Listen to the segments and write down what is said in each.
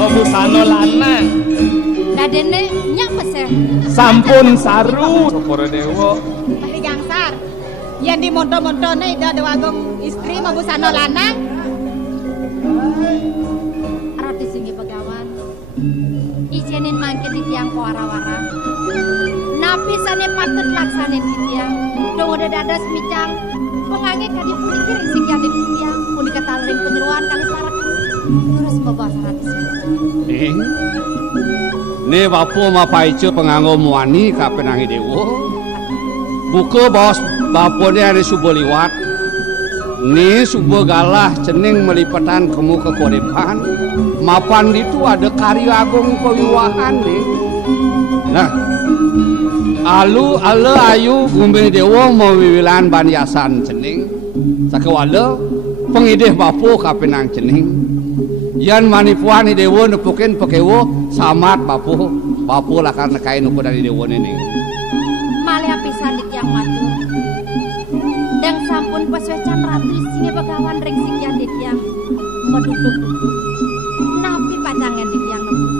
Babusano lanang. Dadene nyak pesen. Sampun saru Soporo Dewo. Bali gangsar. Yen di monto-montone ida dewagong istri mabusano lanang. Roti singgi pegawan. Ijenin mangkin di tiang wara-wara. Napi sane patut laksanin di tiang. Dong udah dadas micang. Pengange kadi punikir sing jadi di tiang. Punik ketalring penyeruan kali parak. Terus bawa 100. Nih bapu mapaicu penganggo muani ka penangi dewo. Buka bos bapone ada subuh liwat. Nih subuh galah cening melipatan kemu ke kodepan. Mapan itu ada karya agung pewiwahan nih. Nah, alu ayu gumbing dewo mau wiwilan banyasan cening. Sakewala pengideh bapu ka penang cening. Yan manipuan ni dewo nepukin pekewo samat bapu lakan nekain uku dari dewo ini. Malia pisan yang matu. Dan sampun peswecan ratu singe begawan ring sikian dit yang meduduk. Napi pacangan dit yang nebus.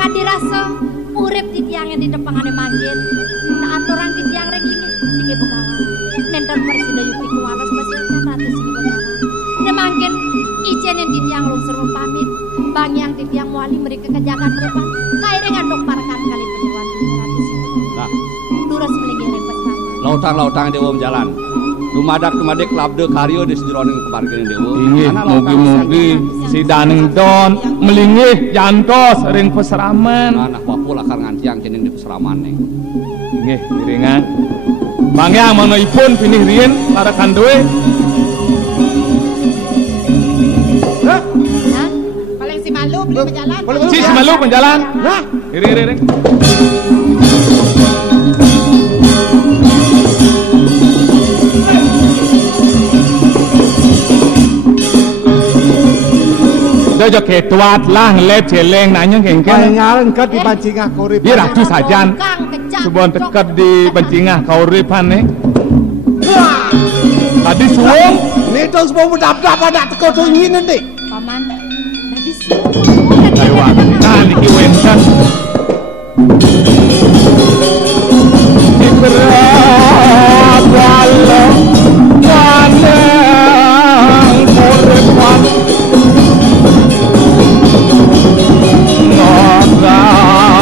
Kadirasa urip dit yang di depangane magin. Nah aturan dit yang ring singe begawan. Nenten persida yupi kuwaras peswecan ratu singe begawan. Nemangkin ijen yang dit yang lungsur pamit. Bang yang dit yang wali mereka kejagaan mereka. Kairing andok parakan kali penyeruan ratu singe. Nah, terus meligiring pesama. Lautang dewo jalan. Tumadak labde karyo di sejeroning kebargane dewo. Inggih mugi-mugi si Daning Don melingih jantos ring peseraman. Anak bapu lakar ngantiang cening di peseraman nih. Inggih iringan. Bang yang manoipun pinih rien para kandoe. Hah? Paling si malu beli berjalan. Si malu penjalan. Hah? Iring. Dojo ketuat lah ngelep celeng nanya kengkeng. Ngaran kat di bancingah korip. Biar ratu sajan. Subon dekat di bancingah kauripan nih. Tadi suwung. Nih dong semua mudap-dap ada teko dongin nanti. Paman. Tadi Ayo wanita niki wentan. Ibrah wala wanang koripwan.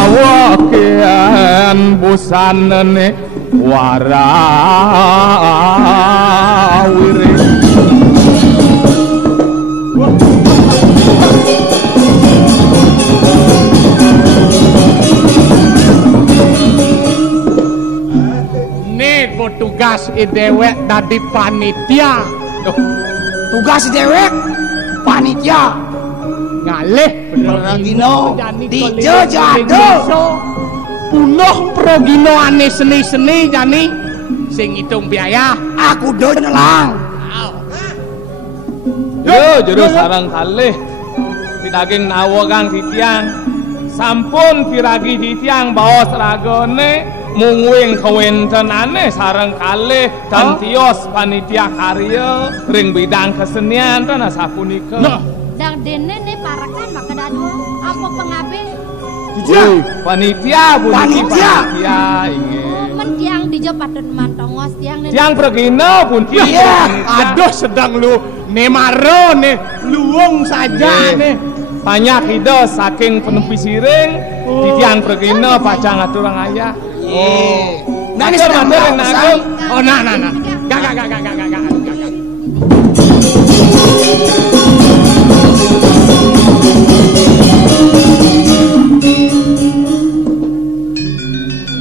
Wakian busanane warawiri. Nih tugas idewek dadi panitia. Tugas dewek panitia. Ngalih Progino dijo jado. Punoh progino ane seni-seni jani sing hitung biaya Aku do nelang. Jero sarang kalih pidaging nawa kang titiang sampun piragi titiang baos ragone mungwing kawentenane sareng kalih dan tios panitia karya ring bidang kesenian tanah sapunika. dang dene ne parakan maka dadu apa pengabe panitia Panitia inggih. men tiang dijo patun mantongos tiang ne Tiang pergino pun Iya. aduh sedang lu nemaro nih luwung saja nih banyak ide saking penempi siring di tiang pergino pacang aturang ayah. Nani Matur, sedang matur, berapa, Nagong. Sang? Oh nah gak.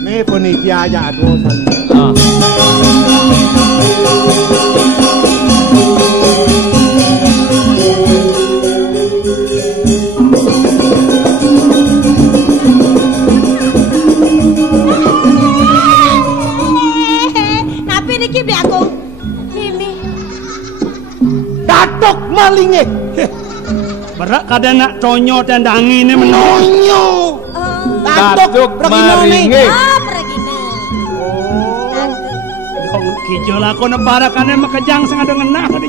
Nih penitia aja aduh. Napi niki bi aku. Mimi Datuk malinge. Berak kada nak tonyo tendangi ini menong. Nonyo. Datuk maringe. pergine Dong kijol aku nebarakannya makejang sing ada ngenah tadi.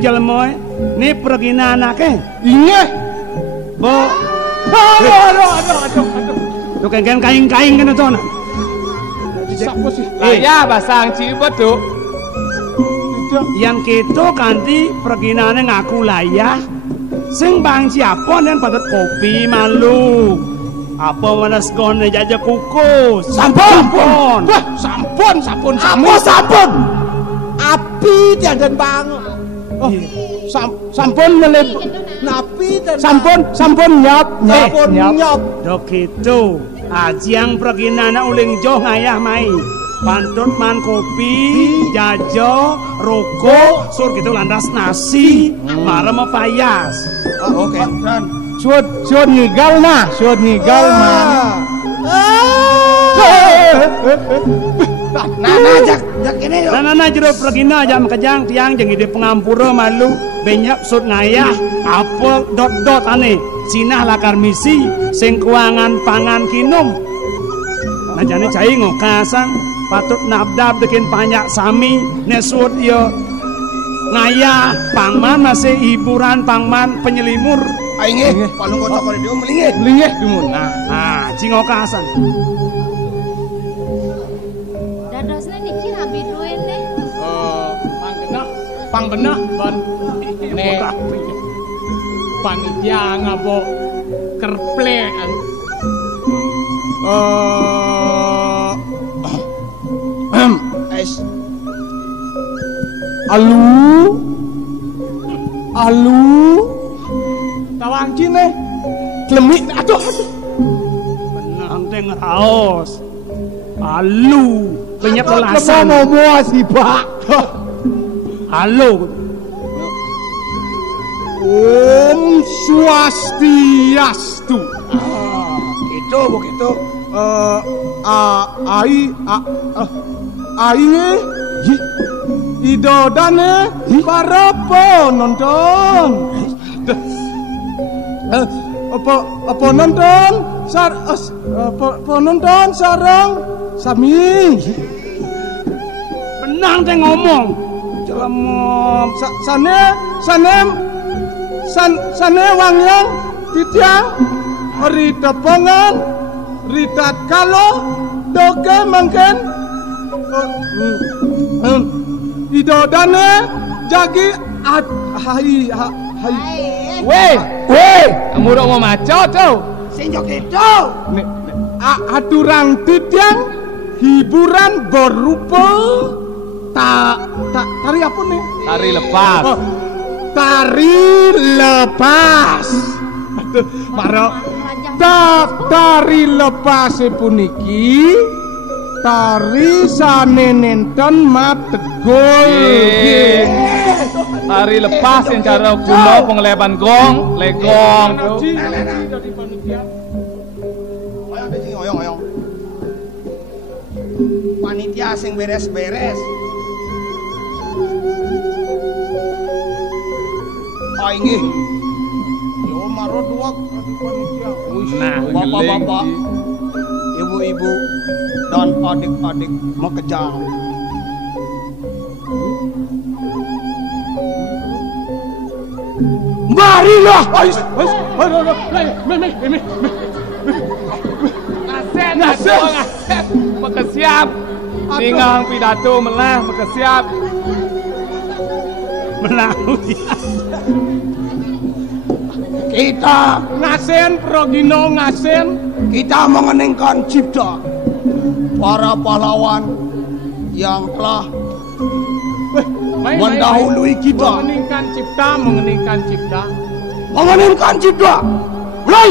jelema ni pergina anake. Inggih. Bo. Aduh. Tu kaing-kaing kena to. Siapa sih? Layah basang cibet tuh. Yang kita kanti perginane ngaku layah. Sing bang siapa yang patut kopi malu. Apa manas gone jajak kukus. Sampun. Sampun. Api jangan bangun. Oh, sampun melip. Napi dan sampun nyop. Dok itu. Ajiang perginane uling joh ngayah mai. Pantut man kopi, jajo, rokok, sur gitu landas nasi, malam mau payas. Oh, oke. Suod ngigal mah. Nah, jak ini yuk. Nah, jero pergina jam kejang tiang jeung ide pengampura malu banyak sud ngayah apel dot ane Cinah lakar misi sing kuangan pangan kinum. Nah jane cai ngokasang patut nabdab bikin banyak sami nesut yo ngayah pangman masih hiburan pangman penyelimur. Aing palung kocok kali dia melingih dumun. Nah cingokasan. Dadosna niki rabi duit teh. Pangbenah ban ne panitia ngabo kerplean. Alu tawang cine klemik aduh Benang teh ngeraos alu banyak lelasan ngomong si Pak. halo Om Swastiastu. Itu begitu. Idodane para penonton. Apa nonton? Penonton sarang sami. benang teh ngomong celemom Sane wangyang titiang rita pongan ritat kalo doke mangken idodane jagi hai Weh, kamu udah mau maco tuh. senjok itu aturang titiang hiburan berupa tari apa nih? Tari lepas. Tari lepas. Maro tari lepas puniki tari sanenenten mategol. Tari lepas yang cara kuno pengeleban gong, legong tuh. Oyong. Panitia sing beres-beres. Inggih. Yo maro dua panitia. Nah, Bapak-bapak, ibu-ibu dan adik-adik mekejang. Marilah. Ngasen. Makasiap. Tinggal pidato melah makasiap. melalui Kita ngasen progino ngasen. Kita mengeningkan cipta para pahlawan yang telah mendahului kita. Mengeningkan cipta. Mengeningkan cipta. Mulai.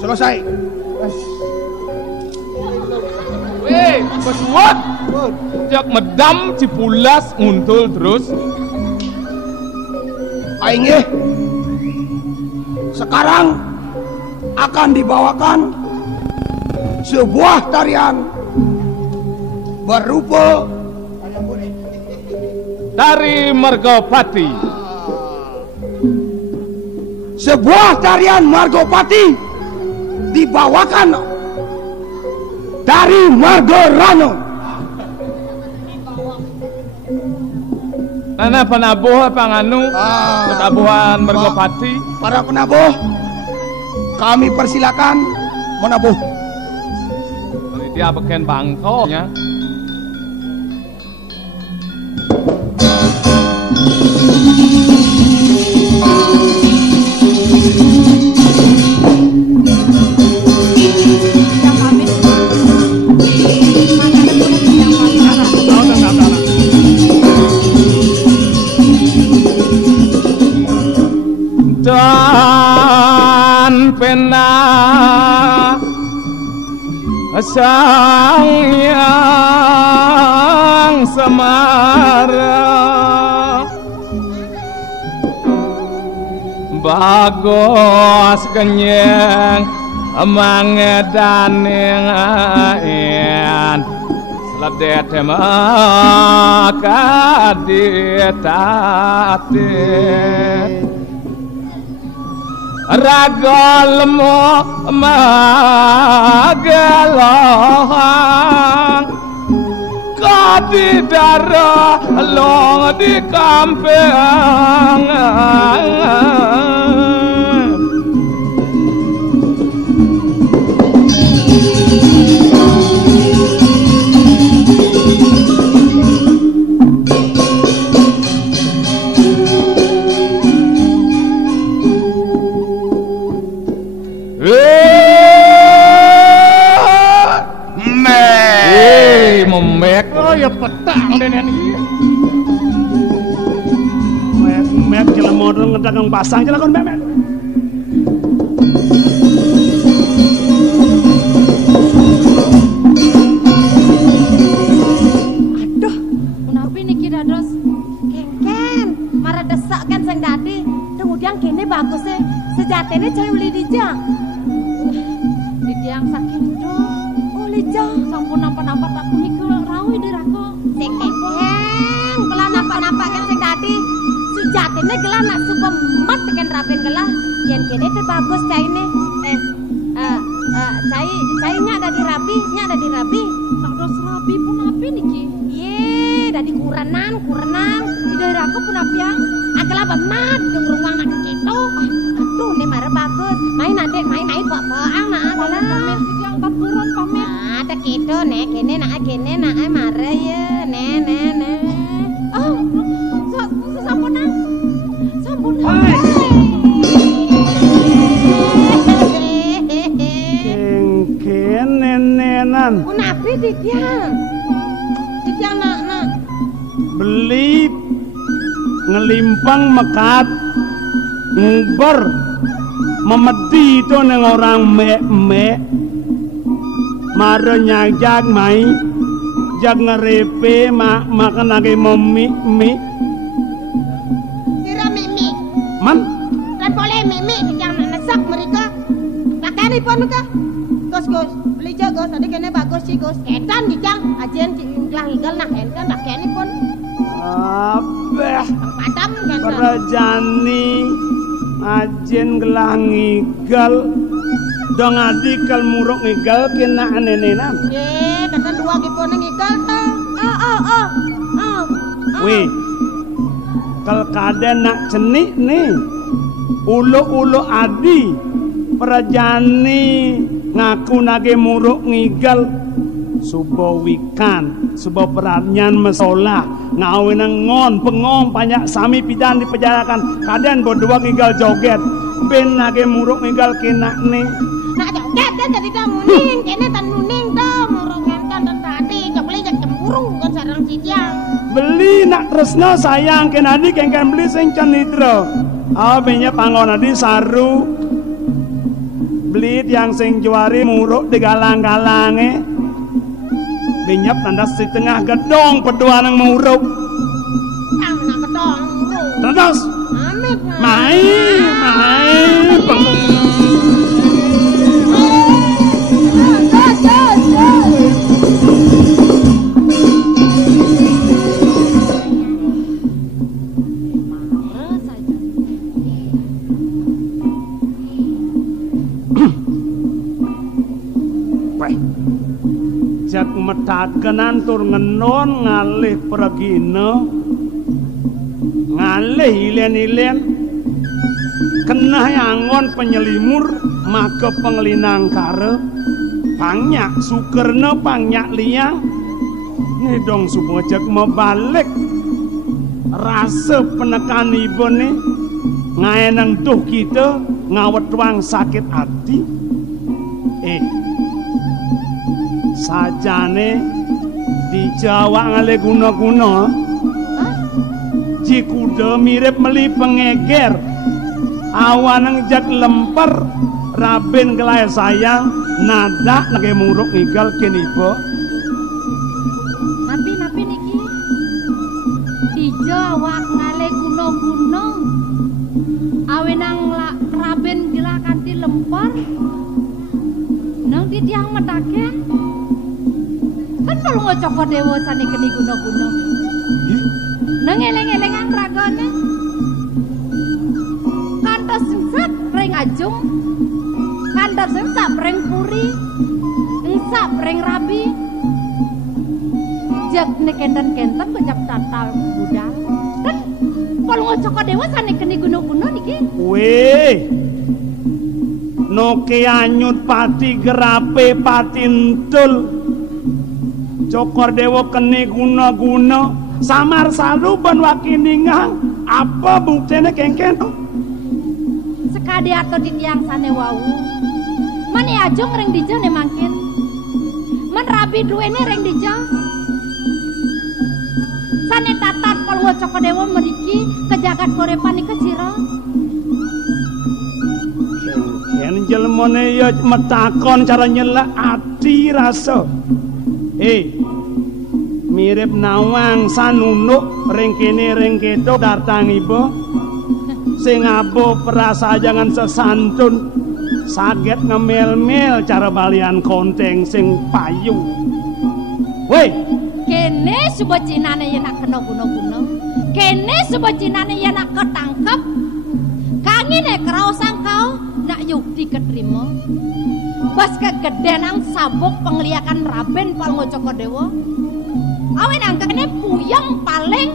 Selesai. Weh, pesuat. Jak medam cipulas nguntul terus. Aingeh. Sekarang akan dibawakan sebuah tarian berupa Tari Margopati. Sebuah tarian Margopati dibawakan dari Margorano. Nana penabuh panganu petabuhan Mergopati. Para penabuh, kami persilakan menabuh. Dia beken bangkonya. Dan pena sang yang semara bagus kenyang mangedaning aen seledet makaditate raga lemuk magelohang kadi darah long di kampung memek Oh ya petang deh ini. Memek jalan modal ngedagang pasang jalan kon memek. Aduh, kenapa niki dados kengken, marah desak kan sang dadi. Kemudian kene bagus sih, sejatine cai uli dijang. Dijang sakit dong. Lijang sampun napa-napa tak niki rawi dirako sing kengkeng kelan napa-napa kan sing dadi sujatine gelah nak subemet tekan rapen gelah yen kene teh bagus caine cai nya ada di rabi tak dos rabi pun api niki ye dadi kurenan di daerahku pun api yang agak bemat jeung rumah nak kitu aduh ne mare bagus main adek main bapak nak adalah yang bapuran pamer ada kitu nek kene nak mare ye ne oh sampun kengken nenenan kunapi didiang nak beli ngelimpang mekat nguber memedi itu neng orang mek mare nyajak mai jag ngarepe makan lagi mie Sira mimi. man Dan boleh mimi yang nasak mereka. Pakani pun ka. Gus beli jago tadi kene bagus sih Gus. Ketan dijang ajen nglang igal nak enten tak kene pun. abeh Padam kan. Perajani ajen gelang igal dong adikal muruk igal kena anenenan Ye, tekan dua gitu neng igal ta. weh kal kaden nak cenik nih ulo adi perajani ngaku nage muruk ngigal subo wikan subo peranyan mesola ngawin ngon pengom banyak sami pidan dipejarakan kaden berdua ngigal joget ben nage muruk ngigal kena nih Nak joget kan jadi dah muning, kene tan muning dah murung enten dan tadi jabli jak cemburu kan sarang ciciang. beli nak tresno sayang kena di kengken beli sing can hidro benya pangon adi saru beli yang sing juari muruk di galang-galange benyap tanda setengah gedong berdua nang muruk Am nak ketong murung. terus Amit. main dagenan tur ngenon ngalih pregina ngalih ilen-ilen kenah angon penyelimur maka penglinang kare pangyak sukerna pangyak liang ngedong subojek mau balik rasa penekan ibu nih ngaenang tuh kita ngawet wang sakit hati sajane di Jawa ngale guna-guna jikuda mirip meli pengeger awanang jak lemper Raben kelaya sayang nada nage muruk ngigal kene ibu napi niki di Jawa ngale guna-guna awenang Raben gila kanthi lemper nang di tiang medake kan kalau ngocok dewa sane keni guna-guna nang eleng-elengan ragone kantos sungsat reng ajung kantos sungsat reng puri ngsap reng rabi jak nekenten-kenten banyak tatal budal kan kalau ngocok dewa sane keni guna-guna niki weh noke anyut pati gerape pati entul cokor dewa keni guna-guna samar saruban wakiningang apa buktene kengken sekadi atau di tiang sane wau mani ajung reng dijo ne mangkin man rabi duene reng dijo sane tatat kalau ngocok dewa meriki kejagat korepan ika sira kengken jelmone ya metakon cara nyelak ati rasa mirip nawang sanunuk ring kene ring keto datang ibu sing abo perasa jangan sesantun saget ngemel-mel cara balian konteng sing payu weh kene subacinane yen nak kena guna-guna kene subacinane yen nak ketangkep kangine kraosang kau nak yukti ketrima bas kegedenang sabuk pengliakan Raben pal ngocok dewa awen angkane puyeng paling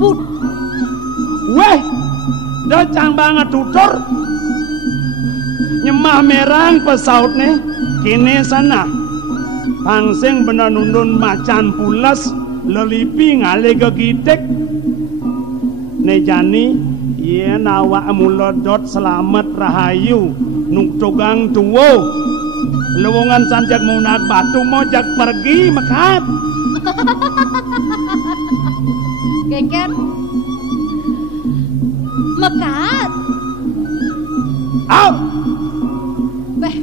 bud weh docang banget tutur nyemah merang pesaut nih kini sana pangsing bener nundun macan pulas lelipi ngale gegitek nejani yen awak mulodot selamat rahayu nuk togang tuwo lewongan sanjak munak batu mojak pergi mekat Kengken mekat au beh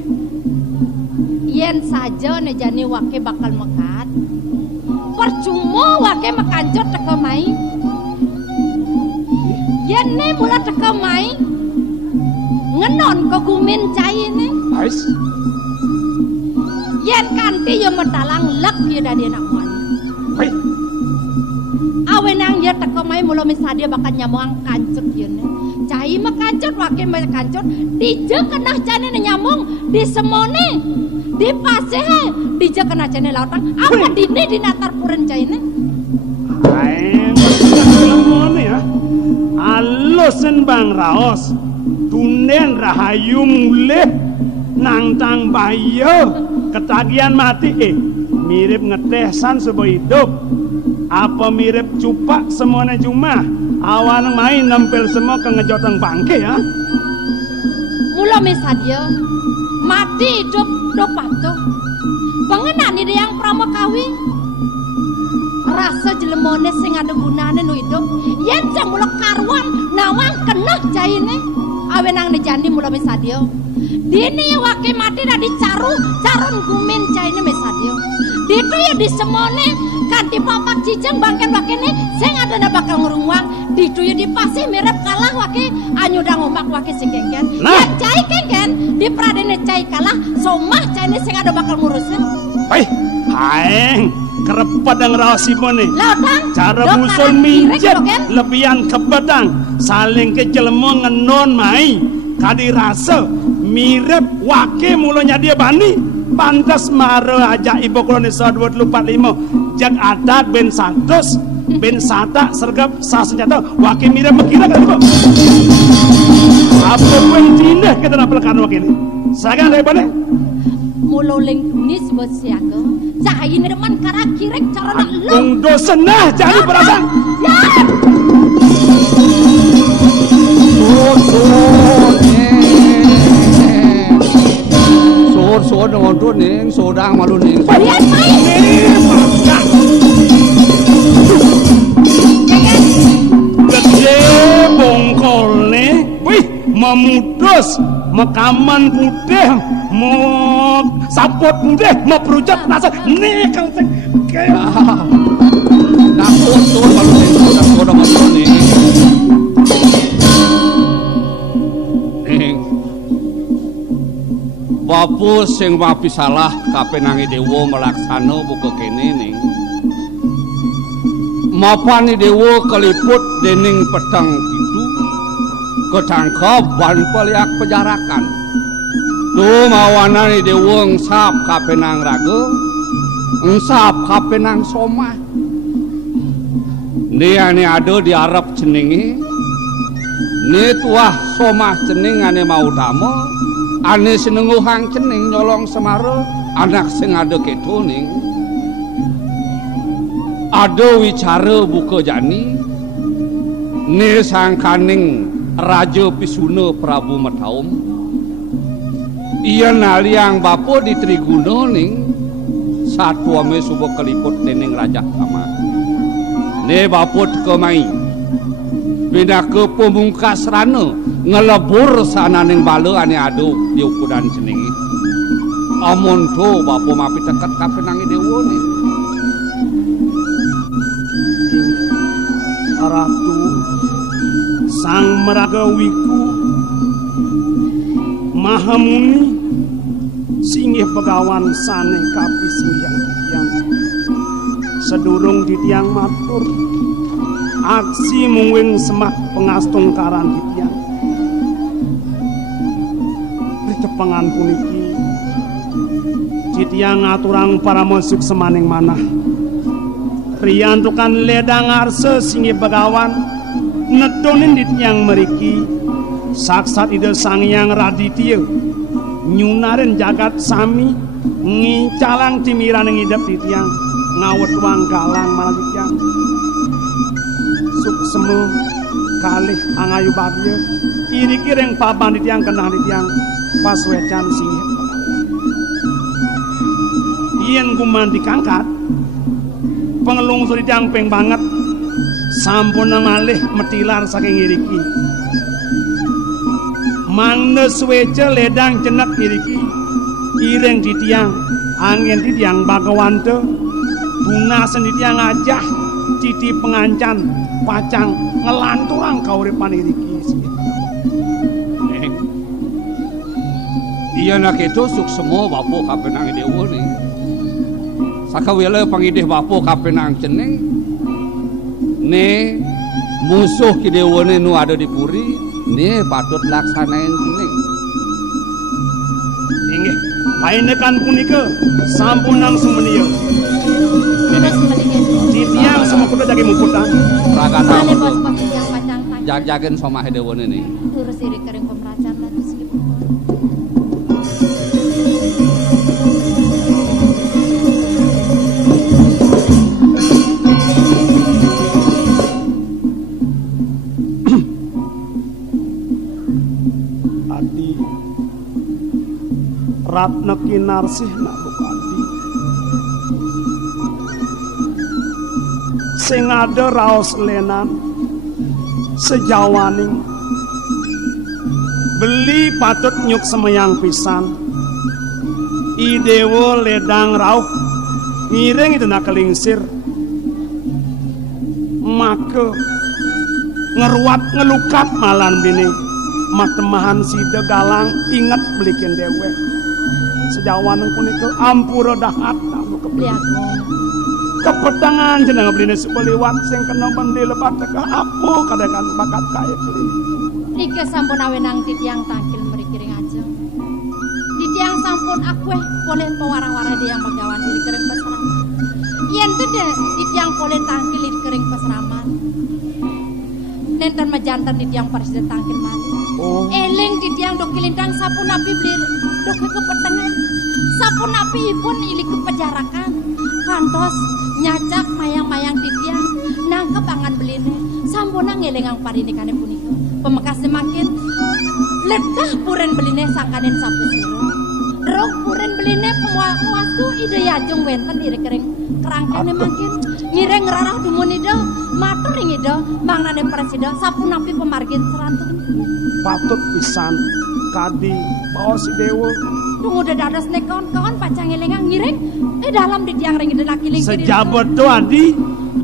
yen saja nejani wake bakal mekat percuma wake mekancot teka mai yen ne mula teka mai ngenon kegumin cai ne ais yen kanti yo metalang lek ye dadi anak muan hei awenang ye teka mai mula misadia bakal nyamung kancut ye ne cai mekancut wake mekancut dije kenah jane nyamung di semone di pasehe dije kenah jane lautang apa dini di natar puren cai ne aeng semone ya alusen bang raos tunden rahayu mulih nangtang bayo ketagihan mati mirip ngetesan sebuah hidup apa mirip cupak semuanya cuma awan main nempel semua ke ngejotang bangke ya mula misadia mati hidup do patuh pengenan ide yang pramokawi rasa jelemone sing ada gunane nu hidup yen jang mula karuan nawang kenah jaine awenang nejani mula misadia dini wake mati dah dicaru carun gumin jaine misadia ditu ya disemone kanti papak ciceng bangken wakene sing ada bakal ngurungwang ditu ya dipasih mirip kalah wake anyudang ombak wake sing kengken ya cai kengken di pradene cai kalah somah jaine sing ada bakal ngurusin haeng kerepet yang rasimo nih lautang cara musul minjet lebihan kebedang saling kejelmo ngenon mai kadi rasa mirip wake mulanya dia bani pantes mare aja ibu kula nisa 245 jak adat ben 100 ben sata sergap sasenjata wakil mira mekira kan ibu apa kuen tindah kita napelkan wakil ini sagan dari boleh muloling kunis buat siaga cahayin reman karakirek cara nak lu dosen nah jadi perasaan Sor ngonto ning sodang malu ning. Balian main. Gede bongkol nih. Wih, memudus, mekaman putih, mau sapot putih, mau perujat nasa. Nih kang sing kayak. Nakut sor malu ning sodang malu ning. Bapu sing wapi salah kapenangi dewa melaksana buka kene ning mapani dewa keliput dening pedang pintu ketangkap ban peliak penjarakan tuh mawanani dewa ngesap kapenang raga ngesap kapenang somah dia ni ada di Arab jenengi ni tuah somah jeneng ane mau utama ane senenguhang cening nyolong semara anak sing ada keto ning ada wicara buka jani ne sangkaning Raja Pisuna Prabu Mataum iya naliang bapo di Triguna ning satu ame subuh keliput dening Raja Tama ne bapo kemai bina ke pemungkas rana ngelebur sana ning bala ane ado di ukuran jenengi amun to bapo mapi teket kapenangi dewa nih Ratu sang meragawiku Mahamuni singgih begawan sane kapi singyang tiang sedurung di tiang matur aksi mungwing semak pengastungkaran di tiang tepangan puniki citiang aturang para musik semaning manah riantukan ledang arse singi begawan nedonin di tiang meriki saksat ide sangyang raditya nyunarin jagat sami ngicalang timiran ngidap di tiang ngawet wang galang malah di tiang suksemu kalih angayu babye iri kireng paban di tiang kenah di tiang pas wecan singgih yen guman dikangkat pengelungsur tiang peng banget sampun malih metilar saking iriki mangnes wece ledang cenek iriki ireng di tiang angin di tiang bagawante bunasen di tiang ajah titi pengancan pacang ngelanturang kauripan iriki iya nak itu suk semua bapo kapenang dewa nih sakawila pangideh bapo kapenang ceneng ne musuh ki dewa nu ada di puri ne patut laksanain ceneng inggih paenekan punika sampun langsung meniyo di tiang sama kuda jagi mumputan raga male bos yang pacang jag-jagen somah dewa nih turus iri kering pemeracan lah terus Ratna Kinarsih Nabukadi sing ada raos lenan sejawaning beli patut nyuk semeyang pisan idewo ledang rauh ngiring itu nak kelingsir maka ngeruat ngelukat malan bini matemahan sida galang ingat belikin dewe sejawan punika ampura dahat tamu kebliaku kepetangan jeneng beli sebeliwat sing kena bendi lebat teka apa kadekan bakat kaya beli Ika sampun awenang titiang tangkil merikiring aja titiang sampun sampun aku boleh pewarang-warang dia yang begawan di kering peseraman. Yen gede di tiang boleh tangkil di kering peseraman. Nenten majantan di tiang presiden tangkil mali. Eling di tiang dokilintang sapu napi beli doke kepetengan. Sapu napi pun ili kepejarakan. Kantos nyacak mayang-mayang di tiang nangkep angan beline. Sampuna ngelengang parinikane punika. Pemekas makin ledah puren beline sangkanen sapu siro. Rok puren beline pemuasu ide yajung wenten iri kering kerangkane makin ngireng ngerarah dumun ide matur ing ide mangnane presiden sapu napi pemargin serantun. Patut pisan kadi baos si dewa. Tunggu dadas nek kawan-kawan pacang ngelengang ngireng dalam di tiang ring ide laki lingkir. Sejabat tu adi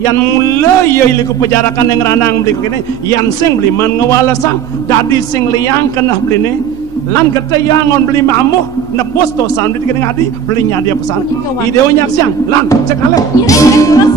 yang mulai ya iliku pejarakan yang ranang beli kene yang sing beli man ngewalasan dadi sing liang kena beli ne lan kete yang on beli mamuh nebos to san beli kene ngadi belinya dia pesan ideonya siang lan cekale ngireng terus